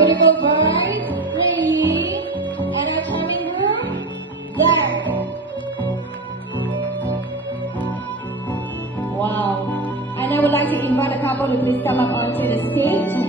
beautiful bride, Lei, and our charming groom, there. Wow. And I would like to invite a couple to please come up onto the stage.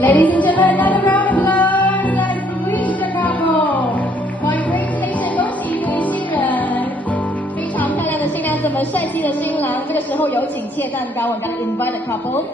Ladies and gentlemen, another round of applause. Let's wish the couple. Congratulations， 恭喜一对新人，非常漂亮的新娘子们，帅气的新郎。这个时候有请切蛋糕，我们将 invite the couple